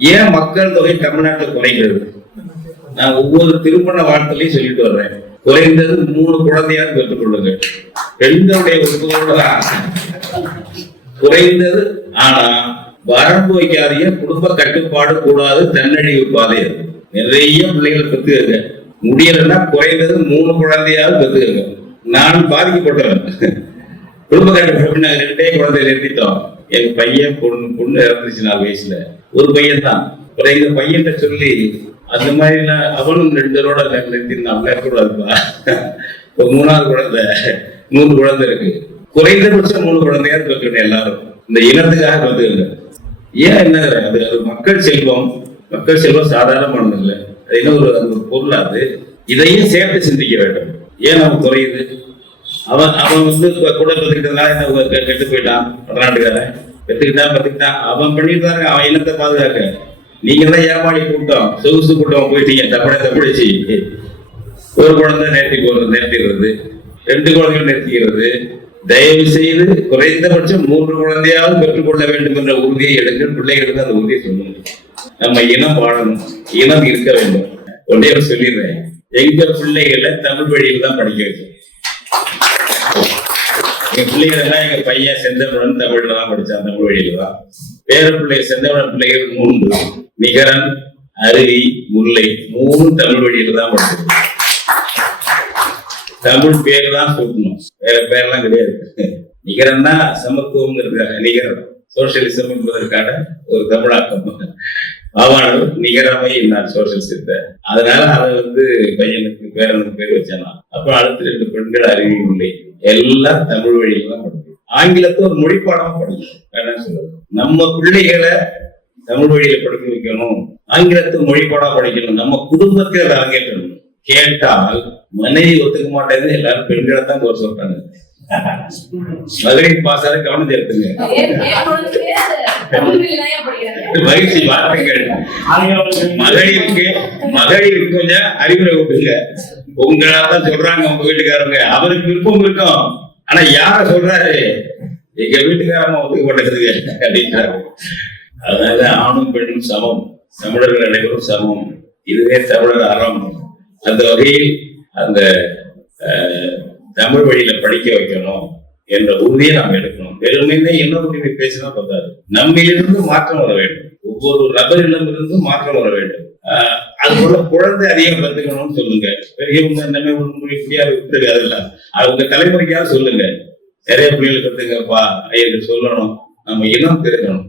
ஏன் மக்கள் தொகை தமிழ்நாட்டில் குறைகிறது? நான் ஒவ்வொரு திருமண வாழ்க்கையிலையும் சொல்லிட்டு வர்றேன், குறைந்தது 3 குழந்தையாவது பெற்றுக் கொள்ளுங்க. பெண்களுடைய ஒப்புதலோட குறைந்தது. ஆனா வரம்பு வைக்காதீங்க, குடும்ப கட்டுப்பாடு கூடாது, தன்னழிவு பாதை. நிறைய பிள்ளைகள் பெற்றுக்க முடியலன்னா குறைந்தது 3 குழந்தையாவது பெற்றுக்க. நான் பாதிக்கப்பட்டவன். குடும்ப கட்டுப்பாடு 2 குழந்தை நிறுத்திட்டோம். என் பையன் பொண்ணு இறந்துச்சு 4 வயசுல. ஒரு பையன் தான். எங்க பையன் சொல்லி அந்த மாதிரி அவனும் 2 நிறுத்தினான். கூடாதுப்பா, 3வது குழந்தை 3 குழந்தை இருக்கு. குறைந்தபட்சம் 3 குழந்தையாவது பெற்றுக்கணும். எல்லாரும் இந்த இனத்துக்காக பெற்றுக்கங்க. ஏன் என்ன அது மக்கள் செல்வம். மக்கள் செல்வம் சாதாரணமானது இல்லை. அது என்ன ஒரு பொருளாது. இதையும் சேர்த்து சிந்திக்க வேண்டும். ஏன் அவன் குறையுது? அவன் கூட பெற்றுக்கிட்டதுனால கெட்டு போயிட்டான். வடநாட்டுக்காரன் பெற்றுக்கிட்டான். அவன் பண்ணிட்டாங்க. அவன் இனத்தை பாதுகாக்க. நீங்க தான் ஏமாடி கூட்டம், சொகுசு கூட்டம் போயிட்டீங்க. தப்பிடிச்சு ஒரு குழந்தை நிறுத்திடுறது, 2 குழந்தைகள் நிறுத்திக்கிறது. தயவு செய்து குறைந்தபட்சம் 3 குழந்தையாவது பெற்றுக்கொள்ள வேண்டும் என்ற உறுதியை எடுங்கள். பிள்ளைகளுக்கு அந்த உறுதியை சொல்லணும். நம்ம இனம் வாழணும், இனம் இருக்க வேண்டும். ஒன்றே சொல்லிடுறேன், எங்க பிள்ளைகளை தமிழ் வழியில் தான் படிக்க வைக்கும். எங்க பிள்ளைகள் எல்லாம் எங்க பையன் செந்தமிழன் தமிழ்ல தான் படிச்சான், தமிழ் வழியில தான். பேர பிள்ளை செந்தமிழன் பிள்ளைகள் 3, நிகரன், அருவி, முல்லை 3 தமிழ் வழியில தான் படிச்சது. தமிழ் பேர் தான் கூட்டணும், வேற பேர்லாம் கிடையாது. நிகரன்னா சமத்துவம்ங்கிறதுக்காக நிகரம், சோசியலிசம் என்பதற்கான ஒரு தமிழாக்கம். ஆவானது நிகரமை நான் சோசியலிசத்தை. அதனால அதை பையனுக்கு பேரனுக்கு பேர் வச்சானா. அப்புறம் அடுத்த 2 பெண்கள் அருவி, முல்லை எல்லாம் தமிழ் வழியில தான் படிக்கும். ஆங்கிலத்தை ஒரு மொழி பாடமா படிக்கும். சொல்றது நம்ம பிள்ளைகளை தமிழ் வழியில படிக்க வைக்கணும், ஆங்கிலத்தை மொழி பாடமா படிக்கணும். நம்ம குடும்பத்தை அதை அரங்கேற்றணும். கேட்டால் மனைவி ஒத்துக்க மாட்டேங்குது, எல்லாரும் பெண்களை தான் கோர் சொல்றாங்க. மகளிர் பாசார கவனம் எடுத்துங்க. மகிழ்ச்சி வார்த்தைகள். மகளிருக்கு கொஞ்சம் அறிவுரை விட்டுங்க. உங்களா தான் சொல்றாங்க உங்க வீட்டுக்காரங்க. அவருக்கு விருப்பம் இருக்கும், ஆனா யார சொல்றாரு? எங்க வீட்டுக்காரமா ஒத்துக்கப்பட்டது அப்படின்றாரு. அதனால ஆணும் பெண்ணும் சமம், தமிழர்கள் அனைவரும் சமம். இதுவே தமிழர் அறம். அந்த வகையில் அந்த தமிழ் வழியில படிக்க வைக்கணும் என்ற உறுதியை நாம் எடுக்கணும். வெறுமையிலே இன்னொரு உரிமை பேசினா பார்த்தாரு. நம்மிலிருந்து மாற்றம் வர வேண்டும். ஒவ்வொரு நபரிடமிருந்தும் மாற்றம் வர வேண்டும். அது போல குழந்தை அதிகம் கத்துக்கணும்னு சொல்லுங்க. பெரியவங்க நம்ம முடியாது விட்டுருக்கு. அதெல்லாம் அவங்க தலைமுறைக்காக சொல்லுங்க. நிறைய பிள்ளைகள் கத்துங்கப்பா என்று சொல்லணும். நம்ம இனம் தெரிக்கணும்.